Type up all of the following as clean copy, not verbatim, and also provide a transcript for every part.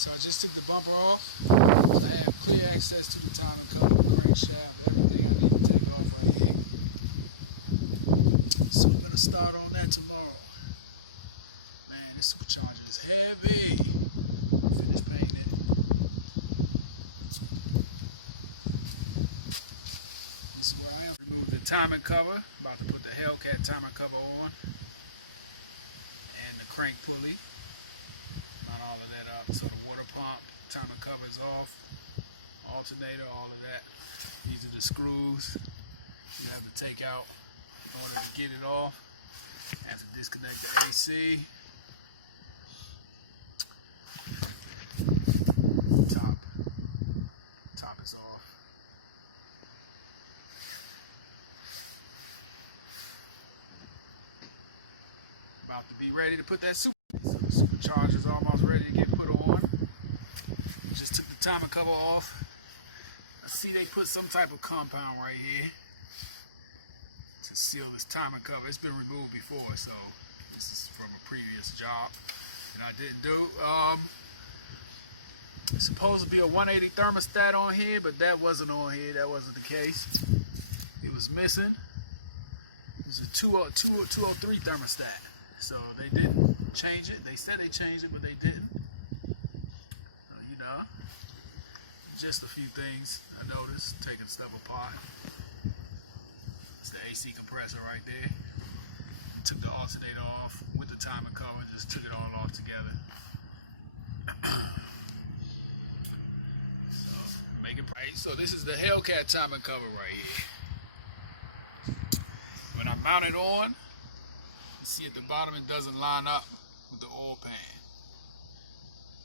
So I just took the bumper off. So I have clear access to the timing cover, crankshaft, everything I need to take off right here. So I'm going to start on that tomorrow. Man, this supercharger is heavy. Finish painting it. This is where I am. Remove the timing cover. About to put the Hellcat timing cover on. And the crank pulley. Line all of that up. So the water pump, timing cover is off. Alternator, all of that. These are the screws you have to take out in order to get it off. Have to disconnect the AC. Top is off. About to be ready to put that So the supercharger is almost ready to get put on. Just took the timing cover off. I see they put some type of compound right here to seal this timing cover. It's been removed before, so this is from a previous job that I didn't do. It's supposed to be a 180 thermostat on here, but that wasn't on here. That wasn't the case. It was missing. It was a 203 thermostat. So they didn't change it. They said they changed it, but they didn't. You know, just a few things I noticed, taking stuff apart. It's the AC compressor right there. Took the alternator off with the timing cover, just took it all off together. So, make it right. So this is the Hellcat timing cover right here. When I mount it on, you see at the bottom it doesn't line up with the oil pan.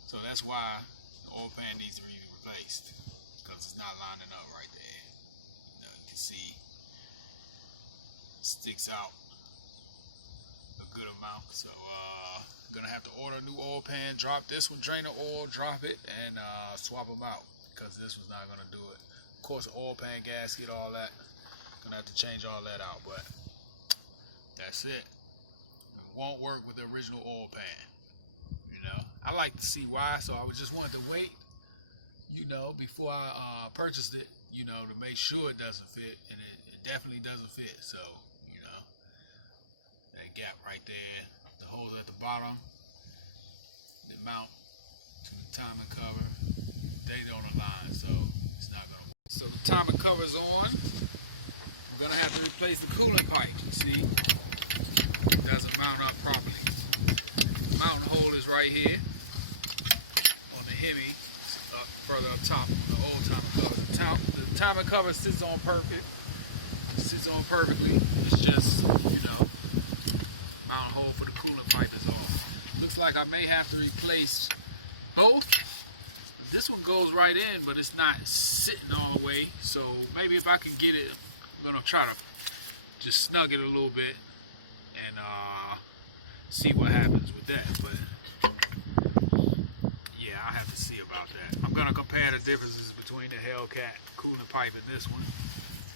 So that's why the oil pan needs to be replaced, because it's not lining up right there. You can see it sticks out a good amount. So I'm gonna have to order a new oil pan, drop this one, drain the oil, drop it, and swap them out, because this was not gonna do it. Of course, oil pan gasket, all that, gonna have to change all that out, but that's it. Won't work with the original oil pan. You know, I like to see why, so I just wanted to wait, you know, before I purchased it, you know, to make sure it doesn't fit, and it definitely doesn't fit. So, you know, that gap right there, the holes at the bottom, the mount to the timing cover, they don't align, so it's not gonna work. So the timing cover is on. We're gonna have to replace the coolant pipe. See, it doesn't mount up properly. The mounting hole is right here on the Hemi, further up top on the old timing cover. The timing cover sits on perfect. It sits on perfectly. It's just, you know, mounting hole for the coolant pipe is off. Looks like I may have to replace both. This one goes right in, but it's not sitting all the way. So maybe if I can get it, I'm gonna try to just snug it a little bit and see what happens with that. But yeah, I have to see about that. I'm gonna compare the differences between the Hellcat coolant pipe and this one,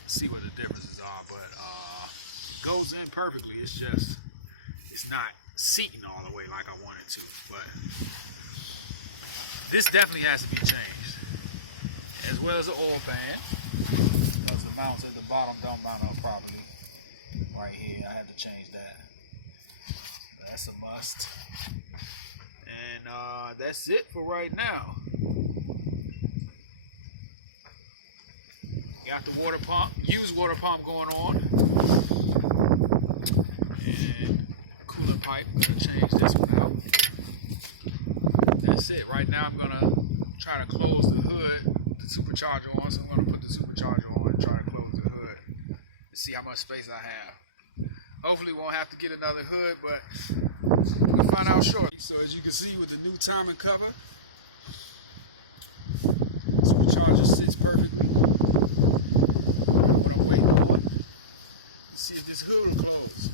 see what the differences are. But it goes in perfectly. It's just, it's not seating all the way like I want it to. But this definitely has to be changed, as well as the oil pan, because the mounts at the bottom don't mount up properly. Right here, I had to change that. That's a must. And that's it for right now. Got the water pump, used water pump going on. And coolant pipe, I'm gonna change this one out. That's it. Right now I'm gonna try to close the hood, the supercharger on. So I'm gonna put the supercharger on and try to close the hood and see how much space I have. Hopefully won't have to get another hood, but we'll find out shortly. So as you can see with the new timing cover, supercharger sits perfectly. What I'm waiting on, see if this hood will close.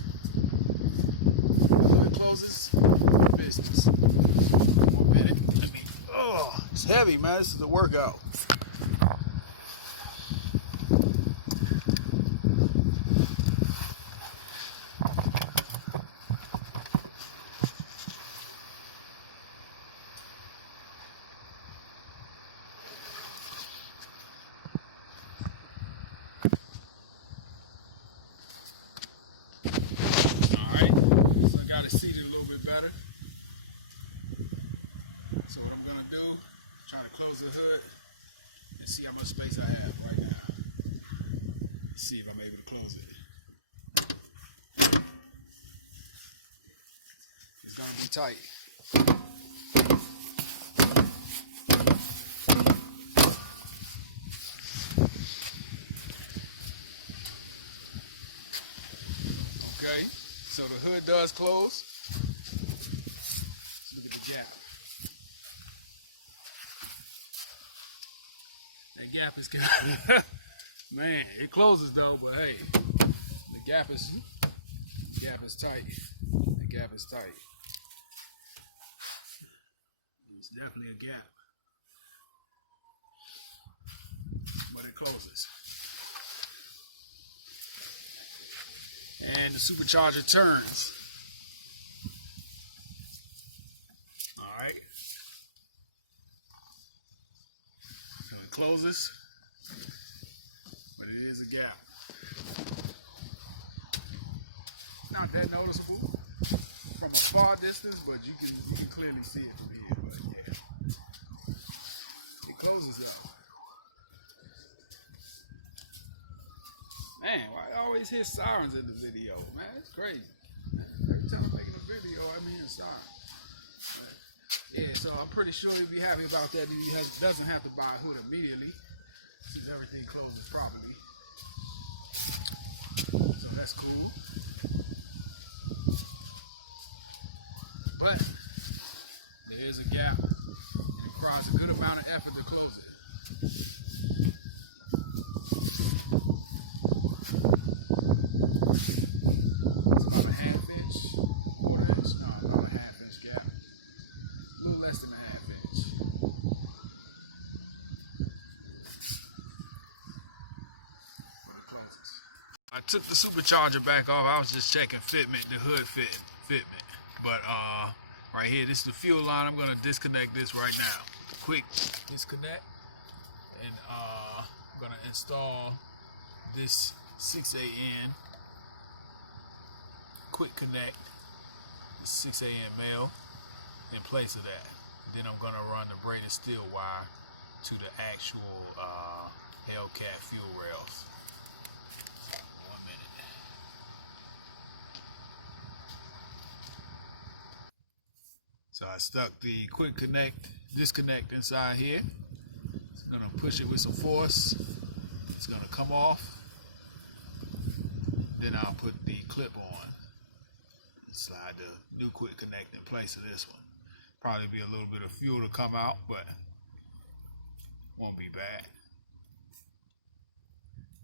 If the hood closes, business. One more minute. Oh, it's heavy, man. This is a workout. Trying to close the hood and see how much space I have right now. Let's see if I'm able to close it. It's gonna be tight. Okay, so the hood does close. Let's look at the gap. That gap is kind of, man, it closes though, but hey, the gap is tight. The gap is tight. It's definitely a gap, but it closes. And the supercharger turns. All right. So it closes, but it is a gap. Not that noticeable from a far distance, but you can clearly see it from here. But yeah, it closes though. Man, why I always hear sirens in the video, man? It's crazy. Every time I'm making a video, I mean a siren. But yeah, so I'm pretty sure he'll be happy about that. He doesn't have to buy a hood immediately, since everything closes properly. So that's cool. But there is a gap. It requires a good amount of effort to close it. I took the supercharger back off. I was just checking fitment, the hood fitment. But right here, this is the fuel line. I'm gonna disconnect this right now. Quick disconnect, and I'm gonna install this 6AN quick connect, the 6AN male in place of that. Then I'm gonna run the braided steel wire to the actual Hellcat fuel rails. So I stuck the quick disconnect inside here. I'm gonna push it with some force. It's gonna come off. Then I'll put the clip on. Slide the new quick connect in place of this one. Probably be a little bit of fuel to come out, but won't be bad.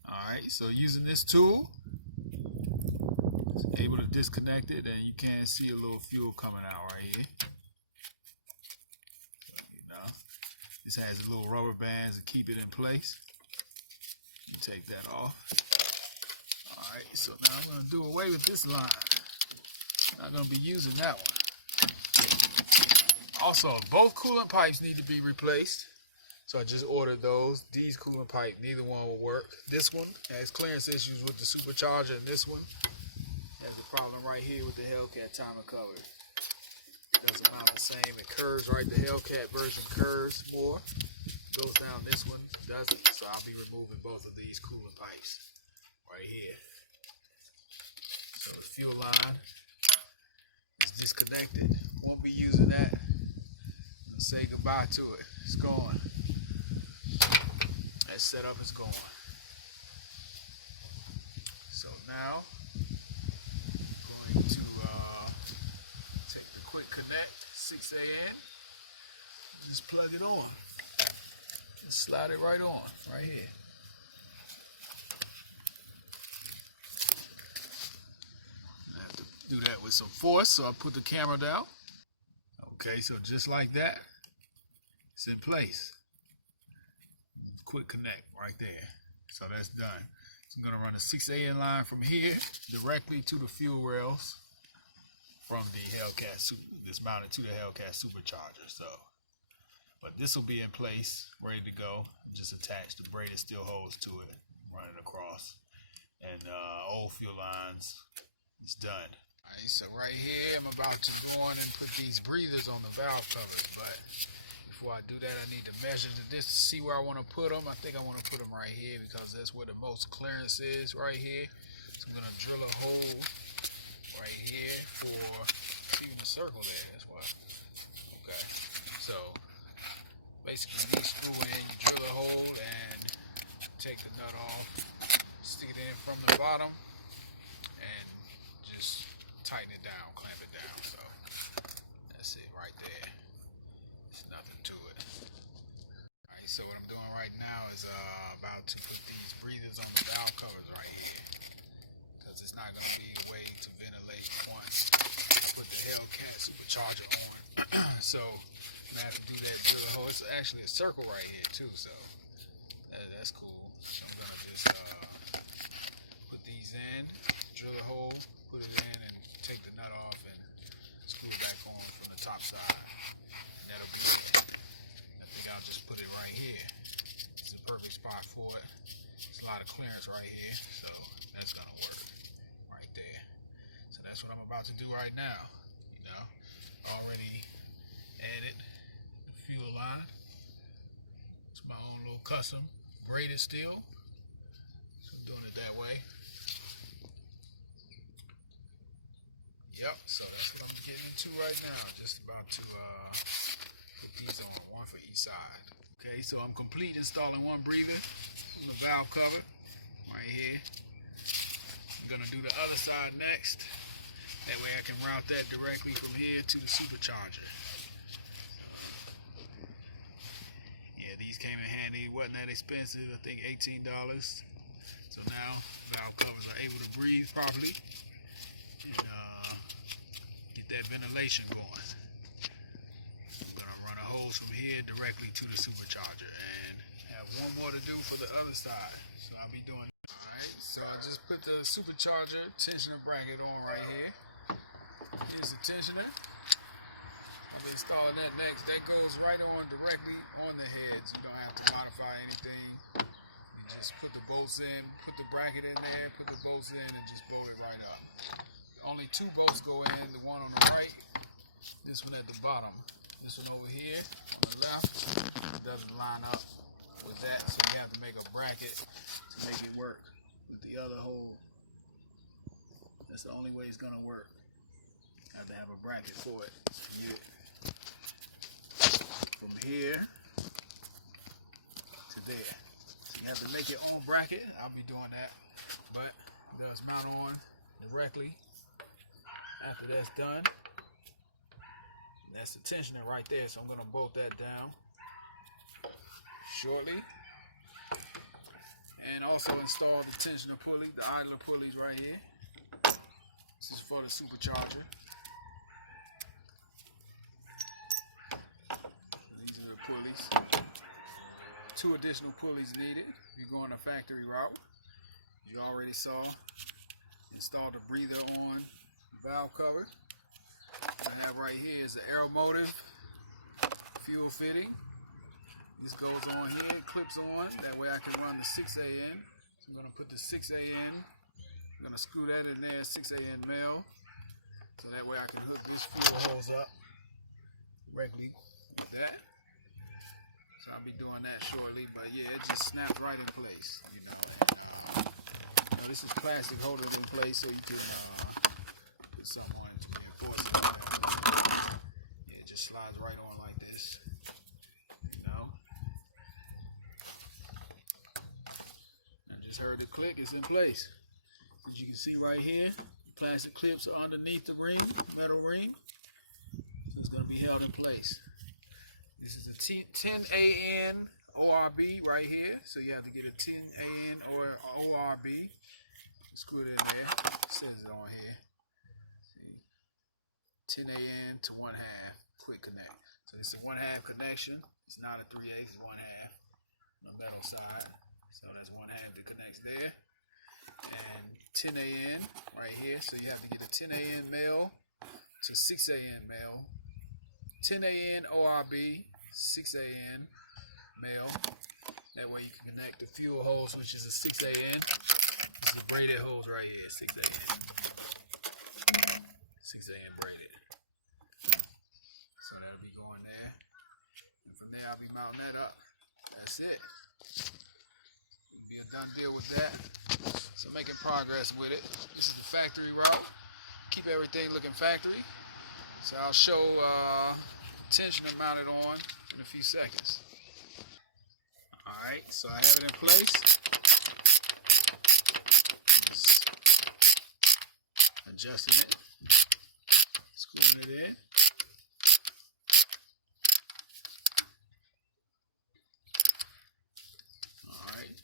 Alright, so using this tool, able to disconnect it, and you can see a little fuel coming out right here. This has little rubber bands to keep it in place. Take that off. Alright, so now I'm going to do away with this line. Not going to be using that one. Also, both coolant pipes need to be replaced. So I just ordered those. These coolant pipe, neither one will work. This one has clearance issues with the supercharger, and this one has a problem right here with the Hellcat timer cover. Doesn't mount the same. It curves right. The Hellcat version curves more. Goes down. This one doesn't. So I'll be removing both of these coolant pipes right here. So the fuel line is disconnected. Won't be using that. I'll say goodbye to it. It's gone. That setup is gone. So now I'm going to take the quick connect 6AN, just plug it on. Just slide it right on, right here. I have to do that with some force, so I put the camera down. Okay, so just like that, it's in place. Quick connect right there. So that's done. So I'm going to run a 6AN line from here directly to the fuel rails from the Hellcat that's mounted to the Hellcat Supercharger. So, but this will be in place, ready to go. Just attach the braided steel hose to it, run it across, and old fuel lines is done. Alright, so right here I'm about to go on and put these breathers on the valve covers, but before I I do that, I need to measure the distance to see where I want to put them. I think I want to put them right here because that's where the most clearance is, right here. So I'm going to drill a hole right here for even a circle there. That's why. Okay. So basically, you screw in, you drill a hole and take the nut off, stick it in from the bottom, and just tighten it down, clamp it down. So that's it right there. There's nothing to it. Alright, so what I'm doing right now is about to put these breathers on the valve covers right here, because it's not going to be a way to ventilate once I put the Hellcat Supercharger on. So I'm going to have to do that drill a hole. It's actually a circle right here too, so that's cool. So I'm going to just put these in, drill a hole, put it in, and take the nut off and screw back on from the top side. That'll be it. I think I'll just put it right here. It's a perfect spot for it. There's a lot of clearance right here, so that's gonna work right there. So that's what I'm about to do right now. You know, already added the fuel line. It's my own little custom braided steel. So I'm doing it that way. Yep, so that's what I'm getting into right now. Just about to put these on, one for each side. Okay, so I'm complete installing one breather on the valve cover right here. I'm gonna do the other side next. That way I can route that directly from here to the supercharger. Yeah, these came in handy. It wasn't that expensive. I think $18. So now valve covers are able to breathe properly. And, that ventilation going. I'm gonna run a hose from here directly to the supercharger and have one more to do for the other side. So I'll be doing that. Alright, so I just put the supercharger tensioner bracket on right here. Here's the tensioner. I'm installing that next. That goes right on directly on the heads. You don't have to modify anything. You just put the bolts in, put the bracket in there, put the bolts in, and just bolt it right up. Only two bolts go in, the one on the right, this one at the bottom. This one over here on the left doesn't line up with that, so you have to make a bracket to make it work with the other hole. That's the only way it's gonna work. You have to have a bracket for it. So from here to there. So you have to make your own bracket. I'll be doing that, but it does mount on directly. After that's done, that's the tensioner right there, so I'm going to bolt that down shortly. And also install the tensioner pulley, the idler pulleys right here. This is for the supercharger. These are the pulleys. 2 additional pulleys needed if you're going a factory route. You already saw. Install the breather on valve cover. And that right here is the aeromotive fuel fitting. This goes on here, clips on. That way I can run the 6A in. So I'm going to put the 6A in. I'm going to screw that in there, 6A in male. So that way I can hook this fuel hose up regularly with that. So I'll be doing that shortly. But yeah, it just snaps right in place. You know, and, this is plastic holding it in place so you can put something on it to reinforce it. Yeah, it just slides right on like this. You know. I just heard the click, it's in place. As you can see right here, the plastic clips are underneath the ring, metal ring. So it's going to be held in place. This is a 10AN ORB right here. So you have to get a 10AN or ORB. Screw it in there. It says it on here. 10AN to 1/2 quick connect. So it's a 1/2 connection. It's not a 3/8, it's 1/2 on the metal side. So there's 1/2 that connects there. And 10AN right here. So you have to get a 10AN male to 6AN male. 10AN ORB, 6AN male. That way you can connect the fuel hose, which is a 6AN. This is a braided hose right here, 6AN. 6AN braided. So that'll be going there. And from there I'll right up. That's it. It'll be a done deal with that. So making progress with it. This is the factory route. Keep everything looking factory. So I'll show tensioner mounted on in a few seconds. Alright, so I have it in place. Just adjusting it. Screwing it in. Alright.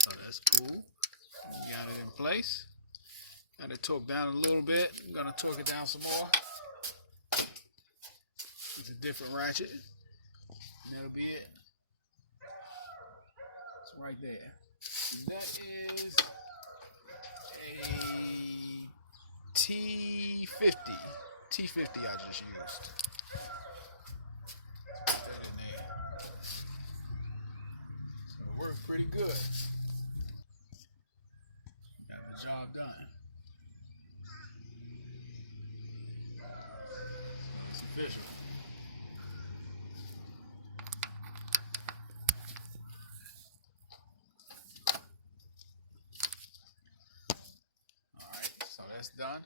So that's cool. Got it in place. Got it torqued down a little bit. I'm going to torque it down some more. It's a different ratchet. And that'll be it. It's right there. And that is a T50. T50 I just used. Let's put that in there. So it worked pretty good. Got the job done. It's official. Alright, so that's done.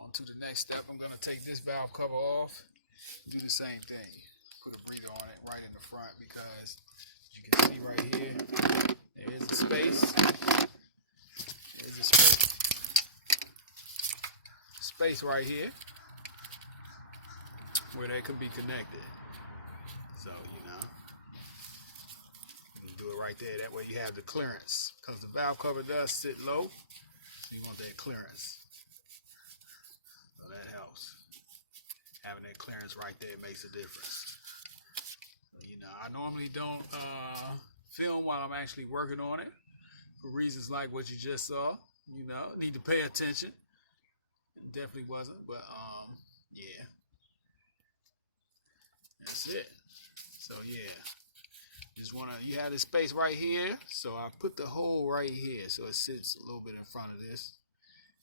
On to the next step. I'm going to take this valve cover off. Do the same thing. Put a breather on it right in the front because as you can see right here, there is a space. There's a space right here where they can be connected. So, you know, you can do it right there. That way you have the clearance because the valve cover does sit low. So you want that clearance. So that helps. Having that clearance right there makes a difference. So, you know, I normally don't film while I'm actually working on it for reasons like what you just saw. You know, need to pay attention. It definitely wasn't, but yeah. That's it. So yeah. Just wanna, you have this space right here, so I put the hole right here so it sits a little bit in front of this,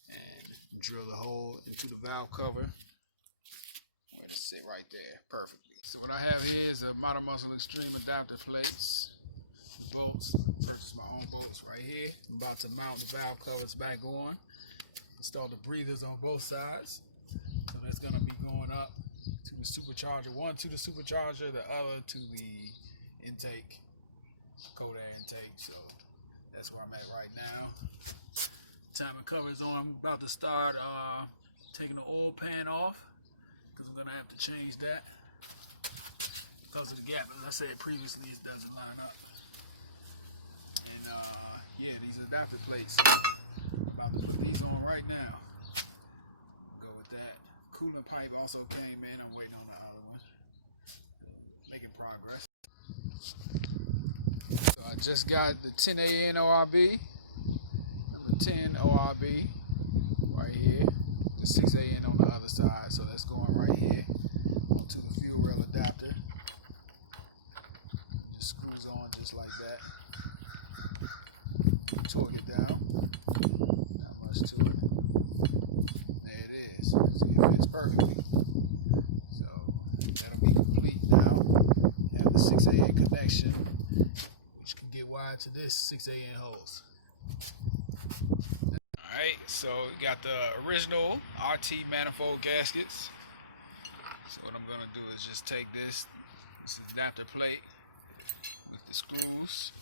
and drill the hole into the valve cover where to sit right there perfectly. So what I have here is a Modern Muscle Extreme adapter plates, bolts. Purchased my own bolts right here. I'm about to mount the valve covers back on. Install the breathers on both sides. So that's gonna be going up to the supercharger. One to the supercharger, the other to the intake, cold air intake. So that's where I'm at right now. Timer cover's on. I'm about to start taking the oil pan off because I'm gonna have to change that because of the gap. As I said previously, it doesn't line up. And yeah, these adapter plates. I'm about to put these on right now. Go with that. Coolant pipe also came in. I'm waiting on the other one. Making progress. So I just got the 10 AN ORB, number 10 ORB right here, the 6 AN on the other side. So that's going right here onto the fuel rail adapter. Just screws on just like that. Torque it down. Not much to it. There it is. See, it fits perfectly. So that'll be complete now. Have the 6 AN connection, which can get wired to this 6 AN hose. Alright, so we got the original RT manifold gaskets. So what I'm gonna do is just take this adapter plate with the screws.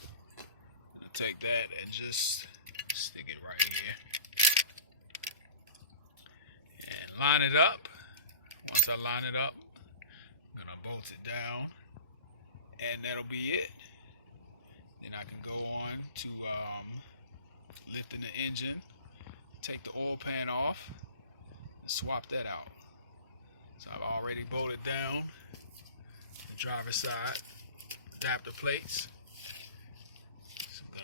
Take that and just stick it right here and line it up. Once I line it up, I'm gonna bolt it down and that'll be it. Then I can go on to lifting the engine, take the oil pan off and swap that out. So I've already bolted down the driver's side adapter plates.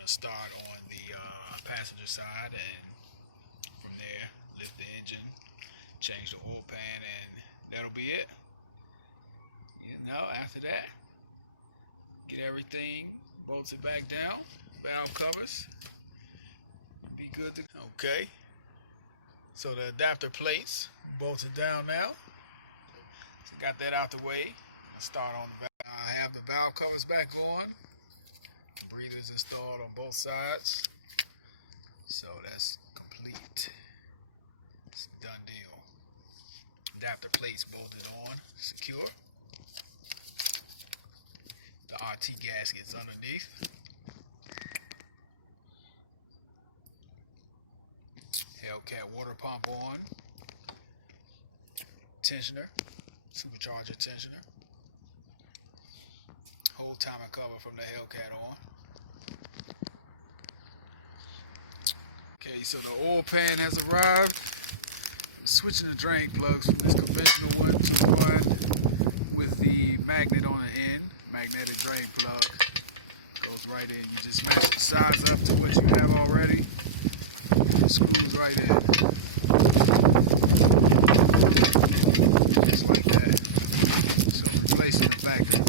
Start on the passenger side and from there lift the engine, change the oil pan, and that'll be it. You know, after that, get everything bolted back down, valve covers, be good to go. Okay, so the adapter plates bolted down now. So got that out the way. I'll start on the valve. I have valve covers back on. Breathers installed on both sides. So that's complete. It's a done deal. Adapter plates bolted on, secure. The RT gaskets underneath. Hellcat water pump on. Tensioner, Supercharger tensioner. Whole timer cover from the Hellcat on. Okay, so the oil pan has arrived. I'm switching the drain plugs from this conventional one to one with the magnet on the end. Magnetic drain plug goes right in. You just match the size up to what you have already. It screws right in. Just like that. So replacing the magnet.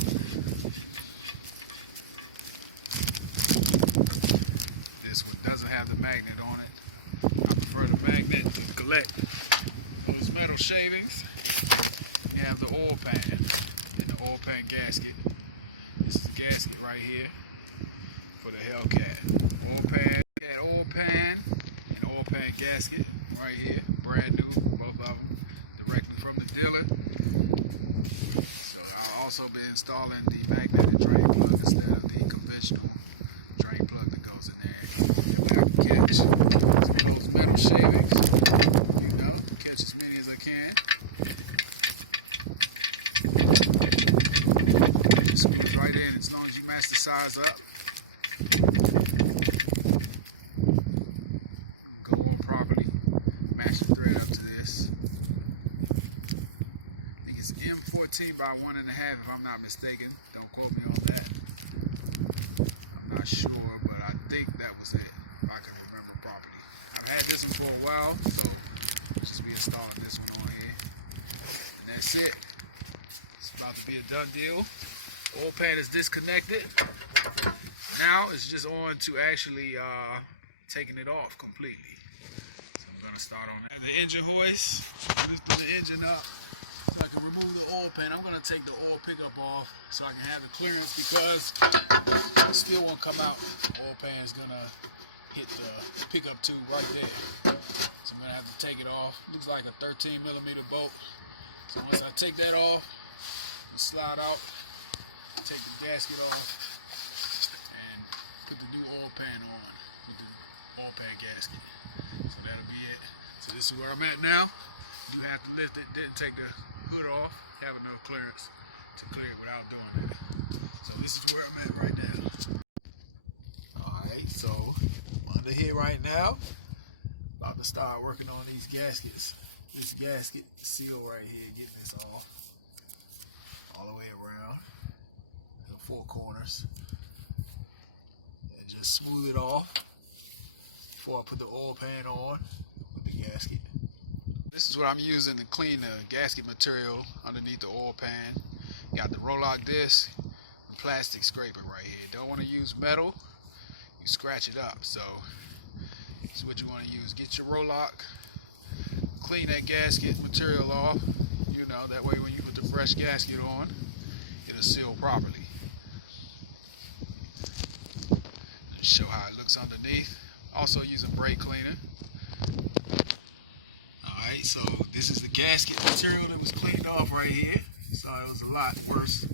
This one doesn't have the magnet on it. I prefer the magnet to collect those metal shavings. You have the oil pan and the oil pan gasket. This is the gasket right here for the Hellcat. Oil pan and oil pan gasket right here. Brand new, both of them, directly from the dealer. So I'll also be installing the magnetic drain plug instead of the conventional drain plug that goes in there. And I can catch some of those metal shavings. You know, catch as many as I can. It screws right in as long as you match the size up. Go on properly. Match the thread up to this. I think it's M14 by 1.5 if I'm not mistaken. Don't quote me on that. I'm not sure, but I think that was it, if I can remember properly. I've had this one for a while, so I'll just be installing this one on here. And that's it. It's about to be a done deal. Oil pan is disconnected. Now it's just on to actually taking it off completely. So I'm going to start on that. The engine hoist. Just put the engine up so I can remove the oil pan. I'm going to take the oil pickup off so I can have the clearance because it still won't come out. The oil pan is going to hit the pickup tube right there. So I'm going to have to take it off. Looks like a 13mm bolt. So once I take that off, slide out, take the gasket off, and put the new oil pan on with the oil pan gasket. So that'll be it. So this is where I'm at now. You have to lift it, then take the hood off, have enough clearance to clear it without doing that. So this is where I'm at right now. Alright, so I'm under here right now. About to start working on these gaskets. This gasket seal right here, getting this off all the way around the four corners, and just smooth it off before I put the oil pan on with the gasket. This is what I'm using to clean the gasket material underneath the oil pan. Got the roll-out disc and plastic scraper right here. Don't want to use metal, you scratch it up. So this is what you want to use. Get your roll-lock, clean that gasket material off, you know, that way when you put the fresh gasket on, it'll seal properly. Just show how it looks underneath. Also using brake cleaner. Alright, so this is the gasket material that was cleaned off right here. So it was a lot worse,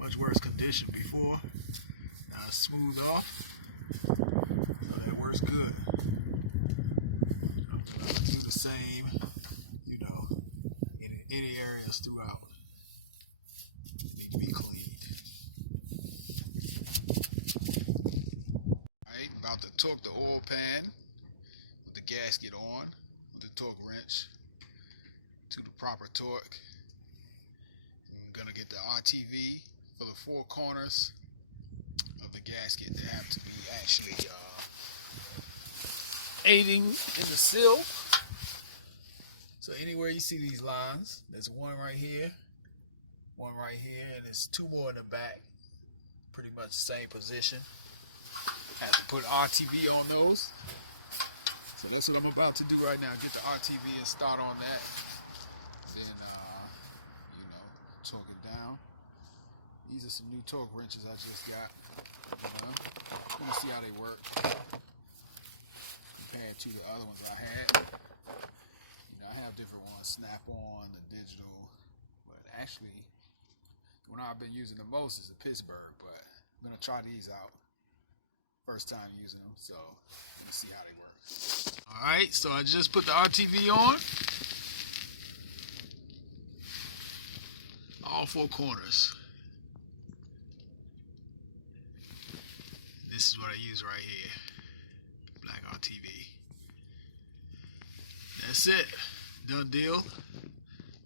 much worse condition before. Now it's smoothed off. So that works good. I'm gonna do the same, you know, in any areas throughout. Need to be cleaned. Alright, about to torque the oil pan with the gasket on with the torque wrench to the proper torque. I'm gonna get the RTV for the four corners of the gasket that have to be actually aiding in the seal. So anywhere you see these lines, there's one right here, and there's two more in the back. Pretty much the same position. Have to put RTV on those. So that's what I'm about to do right now. Get the RTV and start on that. Then, you know, torque it down. These are some new torque wrenches I just got. Let me see how they work compared to the other ones I had. I have different ones, Snap-on, the digital, but actually, the one I've been using the most is the Pittsburgh, but I'm gonna try these out. First time using them, so let me see how they work. Alright, so I just put the RTV on. All four corners. This is what I use right here. Black RTV. That's it. Done deal.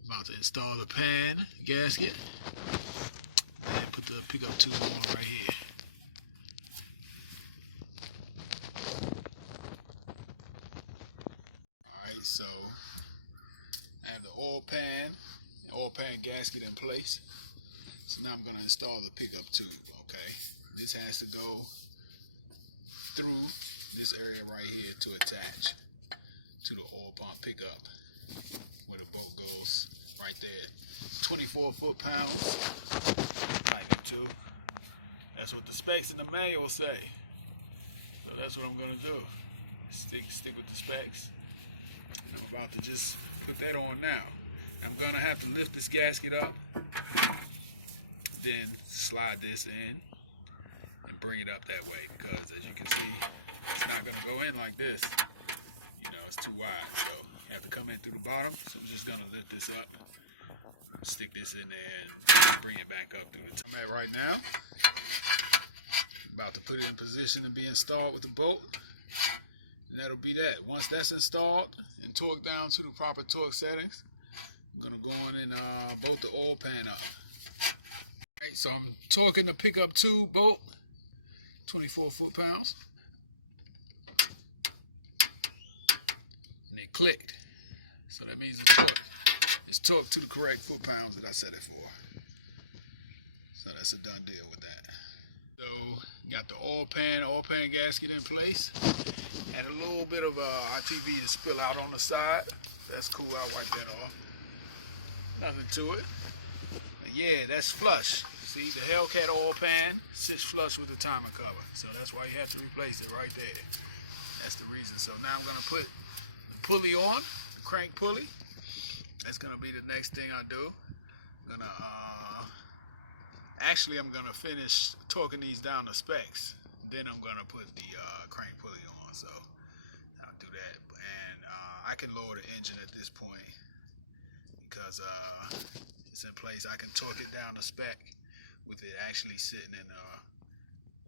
About to install the pan gasket. And put the pickup tube on right here. Alright, so I have the oil pan gasket in place. So now I'm going to install the pickup tube, okay? This has to go through this area right here to attach to the oil pump pickup where the bolt goes right there. 24 foot-pounds piping tube. That's what the specs in the manual say. So that's what I'm going to do. Stick with the specs. And I'm about to just put that on now. I'm going to have to lift this gasket up, then slide this in and bring it up that way, because as you can see, it's not going to go in like this. You know, it's too wide, so you have to come in through the bottom. So I'm just going to lift this up, stick this in there, and bring it back up through the top. I'm at right now. About to put it in position to be installed with the bolt. And that'll be that. Once that's installed and torqued down to the proper torque settings, I'm going to go on and bolt the oil pan up. Alright, so I'm torquing the pickup tube bolt, 24 foot-pounds. And it clicked. So that means it's torqued to the correct foot-pounds that I set it for. So that's a done deal with that. So, got the oil pan gasket in place. Had a little bit of RTV to spill out on the side. That's cool, I'll wipe that off. Nothing to it. And yeah, that's flush. See, the Hellcat oil pan sits flush with the timer cover. So that's why you have to replace it right there. That's the reason. So now I'm going to put the pulley on, the crank pulley. That's going to be the next thing I do. I'm going to finish torquing these down to specs. Then I'm going to put the crank pulley on. So I'll do that. And I can lower the engine at this point, because it's in place. I can torque it down to spec with it actually sitting in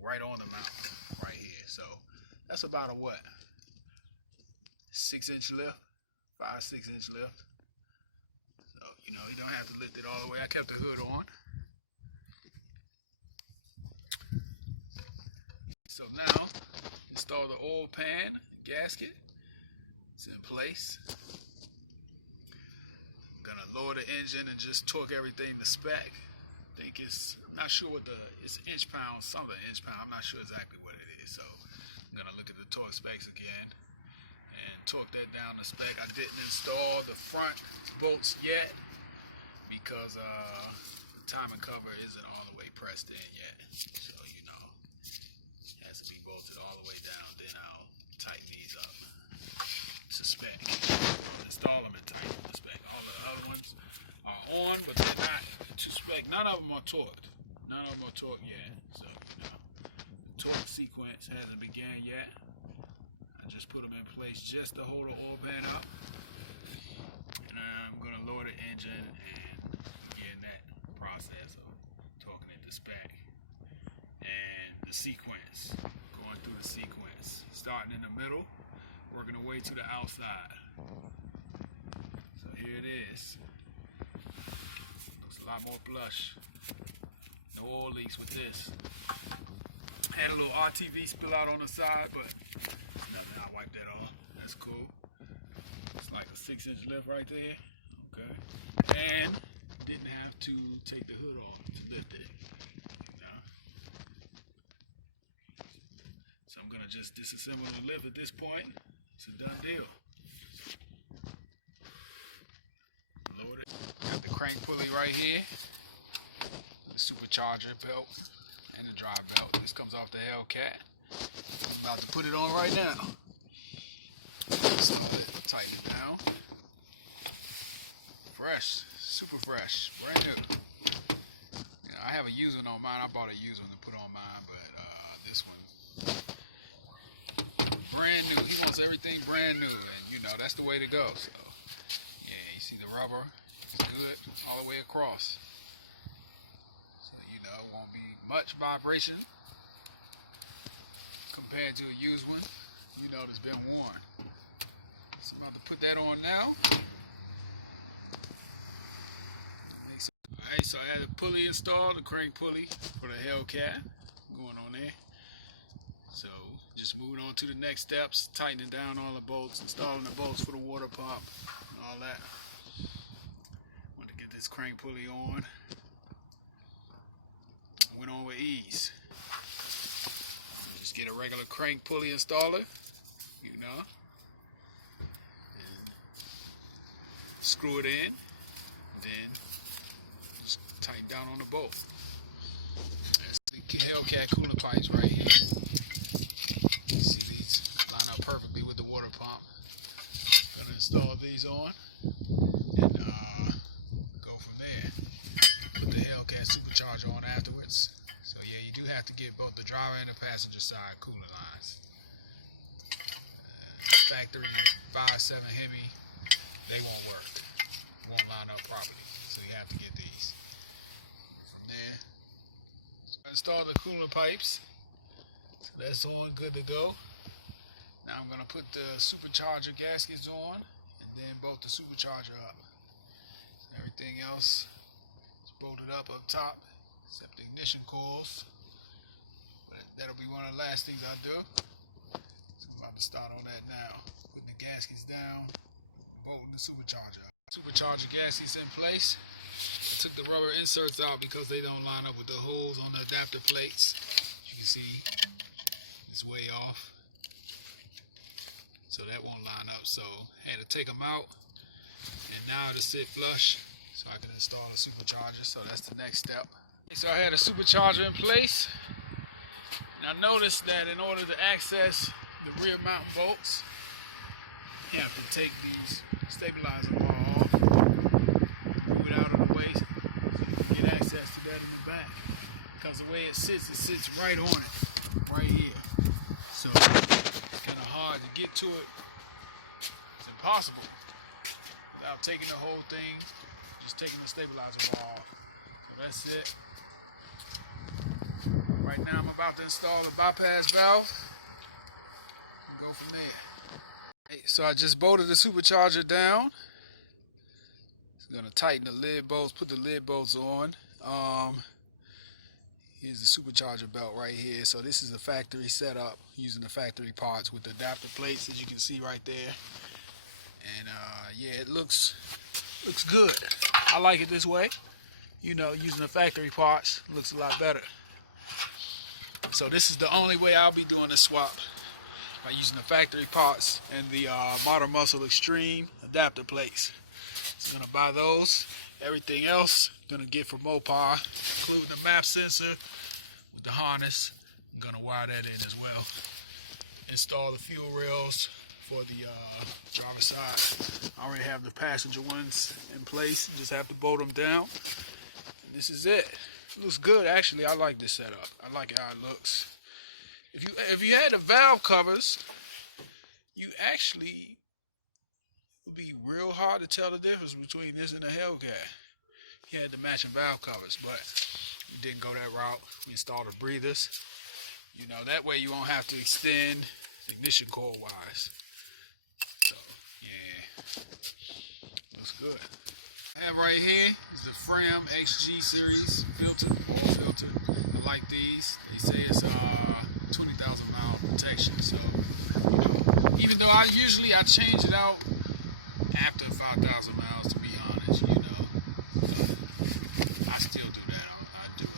right on the mount right here. So that's about a what? 6-inch lift, 5-6-inch lift. So you know, you don't have to lift it all the way. I kept the hood on. So now install the oil pan gasket. It's in place. Gonna lower the engine and just torque everything to spec. I think I'm not sure what it's inch-pound, something inch-pound. I'm not sure exactly what it is. So I'm gonna look at the torque specs again and torque that down to spec. I didn't install the front bolts yet because the timing cover isn't all the way pressed in yet. So you know, it has to be bolted all the way down. Then I'll tighten these up to spec. Install them and tighten them to spec. All the other ones are on, but they're not to spec. None of them are torqued. None of them are torqued yet. So, you know, the torque sequence hasn't began yet. I just put them in place just to hold the oil pan up. And I'm going to lower the engine and begin that process of torquing it to spec. And the sequence, going through the sequence, starting in the middle, working the way to the outside. So here it is. Looks a lot more plush. No oil leaks with this. Had a little RTV spill out on the side, but nothing. I'll wipe that off. That's cool. It's like a 6-inch lift right there. Okay. And didn't have to take the hood off to lift it. You know? So I'm gonna just disassemble the lift at this point. It's a done deal. Load it. Got the crank pulley right here. The Supercharger supercharger belt and the drive belt. This comes off the Hellcat. About to put it on right now. Tighten it down. Fresh, super fresh, brand new. You know, I have a used one on mine. I bought a used one to put on mine, but this one, brand new. He wants everything brand new, and you know that's the way to go. So, yeah, you see the rubber, it's good all the way across. So you know, it won't be much vibration compared to a used one. You know, that's been worn. So I'm about to put that on now. Alright, so I had a pulley installed, a crank pulley for the Hellcat going on there. So just moving on to the next steps, tightening down all the bolts, installing the bolts for the water pump, and all that. Want to get this crank pulley on. Went on with ease. Just get a regular crank pulley installer, you know, and screw it in, then just tighten down on the bolt. That's the Hellcat Coolant Pipes right here. You see these line up perfectly with the water pump. Gonna install these on and go from there. Put the Hellcat Supercharger on afterwards. So yeah, you do have to get both the driver and the passenger side coolant lines. Factory 5.7 Hemi, they won't work. Won't line up properly. So you have to get these. From there, so I installed the coolant pipes. So that's on, good to go. Now I'm gonna put the Supercharger gaskets on and then bolt the Supercharger up. Everything else is bolted up top, except the ignition coils. But that'll be one of the last things I do. So I'm about to start on that now. Putting the gaskets down, bolting the Supercharger. Supercharger gaskets in place. Took the rubber inserts out because they don't line up with the holes on the adapter plates. As you can see, it's way off. So that won't line up. So I had to take them out. And now to sit flush so I can install the Supercharger. So that's the next step. So I had a Supercharger in place. Now notice that in order to access the rear mount bolts, you have to take these stabilizer bar off, move it out of the way so you can get access to that in the back. Because the way it sits right on it, right here. So it's kind of hard to get to it. It's impossible without taking the whole thing, just taking the stabilizer bar off. So that's it. Right now I'm about to install the bypass valve and go from there. So I just bolted the Supercharger down. I'm going to tighten the lid bolts, put the lid bolts on. Here's the Supercharger belt right here. So this is the factory setup using the factory parts with the adapter plates, as you can see right there. And yeah, it looks good. I like it this way. You know, using the factory parts looks a lot better. So this is the only way I'll be doing the swap, by using the factory parts and the Modern Muscle Extreme adapter plates. So I'm going to buy those. Everything else I'm going to get from Mopar, including the map sensor with the harness. I'm going to wire that in as well. Install the fuel rails for the driver's side. I already have the passenger ones in place. Just have to bolt them down. And this is it. It looks good, actually. I like this setup. I like how it looks. If you had the valve covers, you actually would be real hard to tell the difference between this and the Hellcat. You had the matching valve covers, but we didn't go that route. We installed the breathers. You know, that way you won't have to extend ignition coil wise. So, yeah, looks good. I have right here is the Fram XG series filter, oil filter. I like these. They say it's 20,000 mile protection. So, you know, even though I change it out after 5,000 miles, to be honest, you know, I still do that. I do it,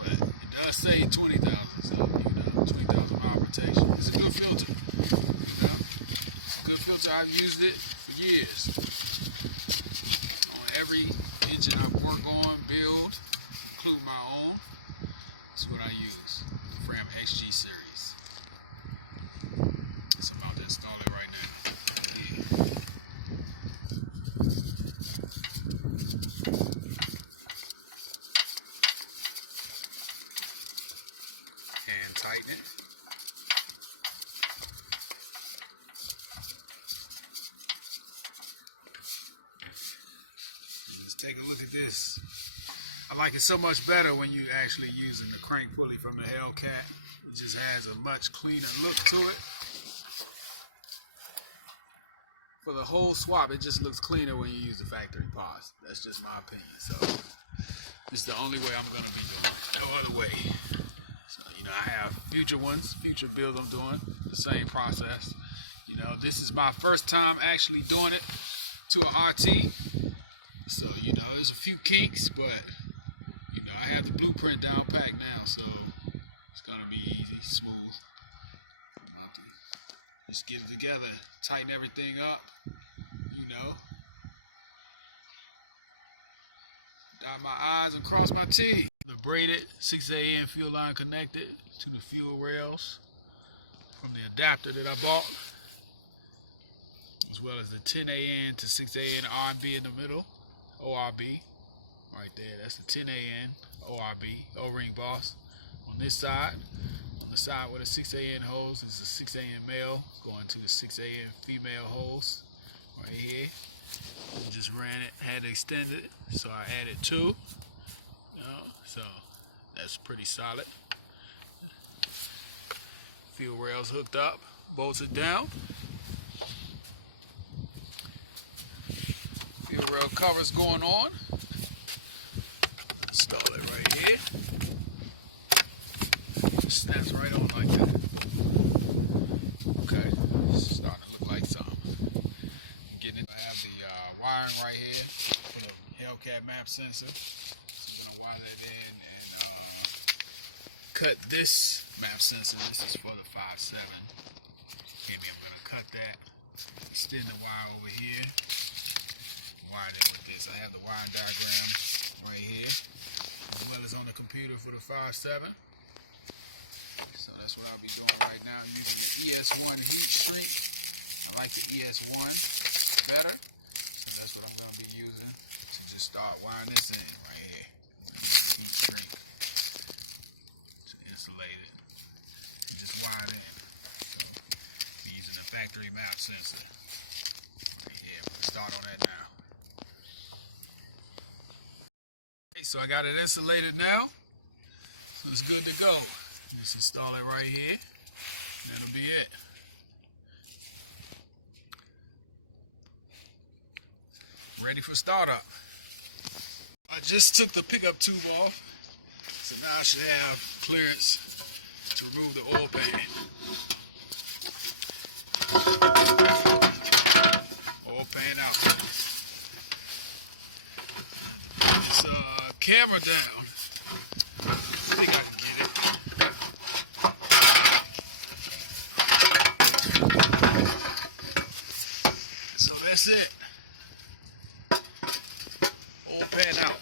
but it does say 20,000. So, you know, 20,000 mile protection. It's a good filter. You know, it's a good filter. I've used it for years. Every engine I work on, build, include my own. phone. That's what I use. The Fram XG series. So I'm about to install it right now. And tighten it. Just take a look at this. I like it so much better when you actually using the crank pulley from the Hellcat. It just has a much cleaner look to it. For the whole swap, it just looks cleaner when you use the factory parts. That's just my opinion. So this is the only way I'm gonna be doing it. No other way. So I have future ones, future builds I'm doing the same process. This is my first time actually doing it to an RT. So there's a few kinks, but I have the blueprint down packed now, so it's gonna be easy, smooth. Just get it together, tighten everything up, dot my I's and cross my T's. The braided 6AN fuel line connected to the fuel rails from the adapter that I bought, as well as the 10AN to 6AN R&B in the middle, ORB. Right there, that's the 10AN ORB, O-ring boss. On this side, on the side where the 6AN hose is the 6AN male going to the 6AN female hose. Right here, just ran it, had to extend it, so I added two. So that's pretty solid. Fuel rails hooked up, bolted down. Fuel rail covers going on. Install it right here. Just snaps right on like that. Okay, it's starting to look like something. Getting it. I have the wiring right here for the Hellcat map sensor. So I'm gonna wire that in and cut this map sensor. This is for the 5.7. Maybe I'm gonna cut that. Extend the wire over here. Wire it with this. I have the wiring diagram right here, as well as on the computer for the 5.7. So that's what I'll be doing right now. I'm using the ES1 heat shrink. I like the ES1 better, so that's what I'm going to be using to just start wiring this in right here. Heat shrink to insulate it and just wire it in. So I'm using the factory map sensor right here. We'll start on that now. So I got it insulated now, so it's good to go. Just install it right here, that'll be it. Ready for startup. I just took the pickup tube off, so now I should have clearance to remove the oil pan. Oil pan out. This camera down. I think I can get it. So that's it. Oil pan out.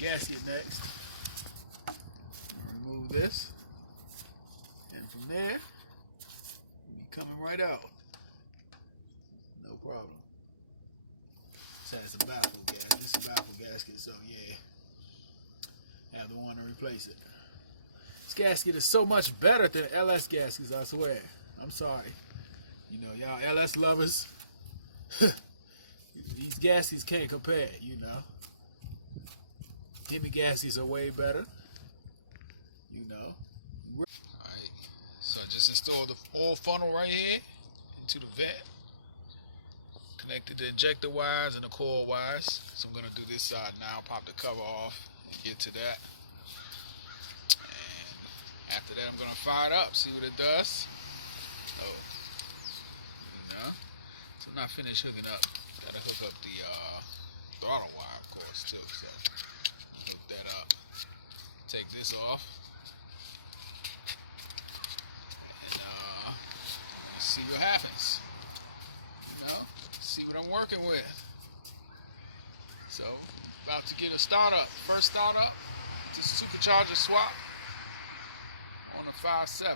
Gasket next. Remove this. And from there, it'll be coming right out. No problem. So it's a baffle gasket. This is a baffle gasket, so yeah. I have to want to replace it. This gasket is so much better than LS gaskets, I swear. I'm sorry. Y'all LS lovers. These gaskets can't compare, Gimme gaskets are way better. Alright, so I just installed the oil funnel right here into the vent. Connected the injector wires and the coil wires. So I'm going to do this side now, pop the cover off and get to that. And after that I'm going to fire it up, see what it does. So I'm not finished hooking up. Got to hook up the throttle wire, of course, too. So hook that up. Take this off. And see what happens. See what I'm working with. So, about to get a startup. First startup. Supercharger swap on a 5.7.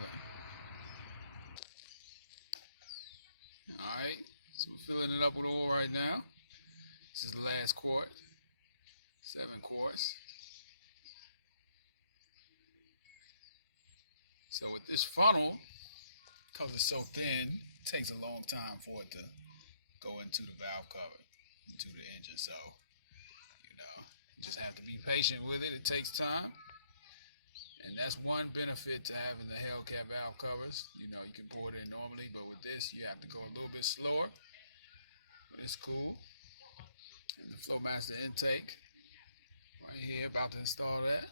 Alright, so we're filling it up with oil right now. This is the last quart, 7 quarts. So with this funnel, because it's so thin, it takes a long time for it to go into the valve cover, into the engine. So, you know, you just have to be patient with it. It takes time. And that's one benefit to having the Hellcat valve covers. You know, you can pour it in normally, but with this, you have to go a little bit slower. But it's cool. And the Flowmaster intake, right here, about to install that.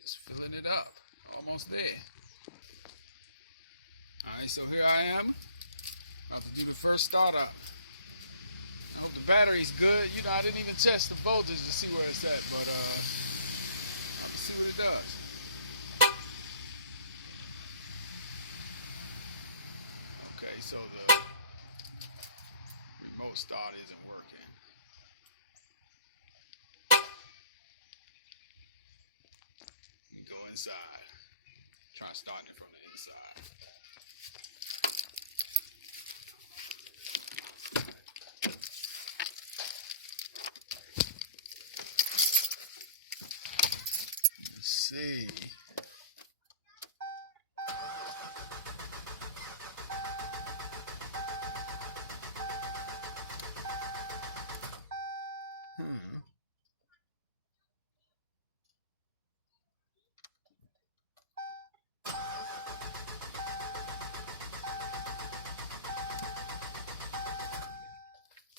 Just filling it up. Almost there. Alright, so here I am. About to do the first startup. I hope the battery's good. You know, I didn't even test the voltage to see where it's at, but I'll see what it does. Okay, so the remote start isn't working. Let me go inside. Try starting it from the inside. See.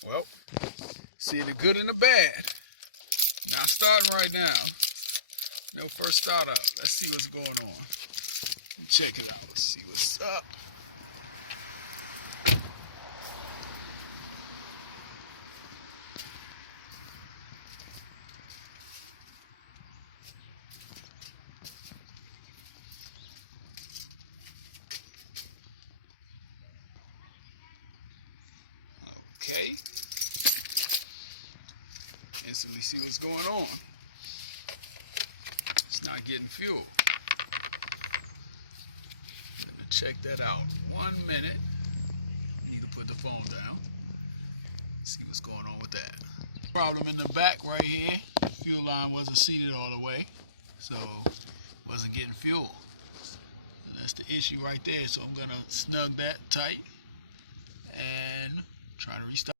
Well, see the good and the bad. Not starting right now. No first startup. Let's see what's going on. Check it out. Let's see what's up. Okay. Instantly see what's going on. It's not getting fuel. Let me check that out. 1 minute. Need to put the phone down. See what's going on with that. Problem in the back right here. Fuel line wasn't seated all the way, so wasn't getting fuel. That's the issue right there. So I'm gonna snug that tight and try to restart.